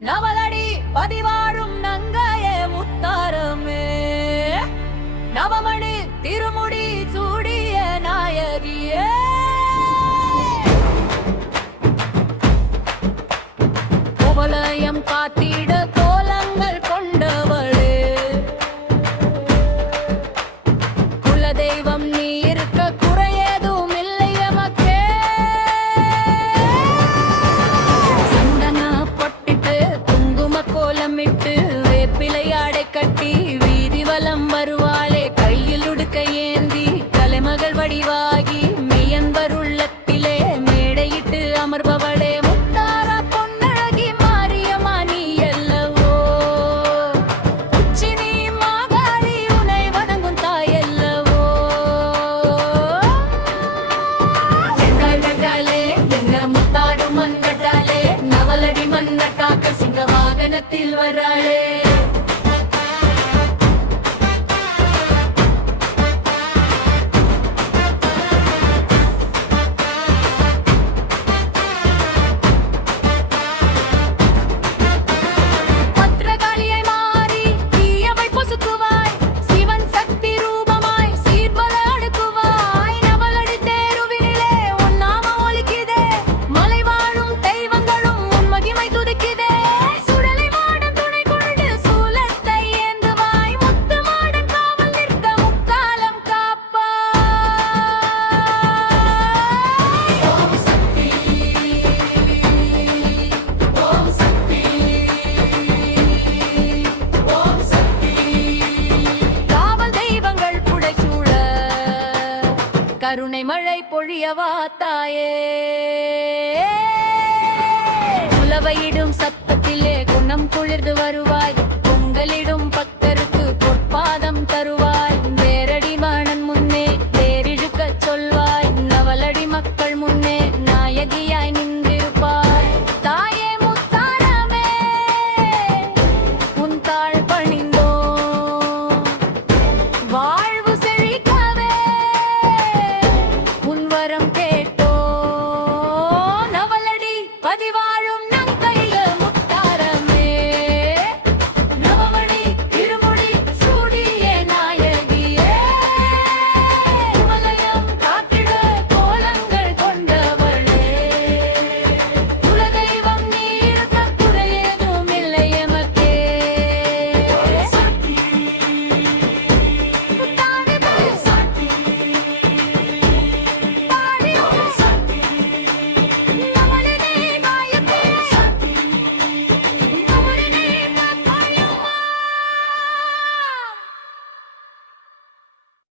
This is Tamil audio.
நவலடி பதிவாழும் நங்காய முத்தாரமே, நவமணி திருமுடி சூடிய நாயகியே, குவலயம் காத்திட கோலங்கள் கொண்டவளே, குலதெய்வம் நீ இருக்க குறையதும் இல்லை எமக்கே. சந்தன பொட்டிட்டு குங்கும கோலமிட்டு வேப்பிலையாடை கட்டி வீதி வலம் வருவாளே, கையில் உடுக்க ஏந்தி கலைமகள் வடிவாகி மெய்யன்பர் உள்ளத்திலே மேடையிட்டு அமர்பவளே, முத்தார பொன்னழகி மாரியம்மா நீ அல்லவோ, உச்சினி மாகாளி உனை வணங்கும் தாயல்லவோ. எங்காலே எங்க முத்தாடு மன்கட்டாலே, நவலடி மன்ன காக்க சிங்க வாகனத்தில் வராளே. பத்ரகாளியை மாறி தீயவை பொசுக்குவாய், சிவன் சக்தி ரூபமாய் சீர்பல அடுக்குவாய், நவலடி தேருவினிலே உன் நாம ஒலிக்குதே, மலை வாழும் தெய்வங்களும் உன் மகிமை துதிக்குதே. சுடலை மாடன் துணை கொண்டு சூலத்தை ஏந்துவாய், முத்து மாடன் காவல் நிற்க முக்காலம் காப்பாய். ஓம் சக்தி, ஓம் சக்தி, ஓம் சக்தி. காவல் தெய்வங்கள் புடைசூழ கருணை மழை பொழியவா தாயே, உலவையிடும் சக்தி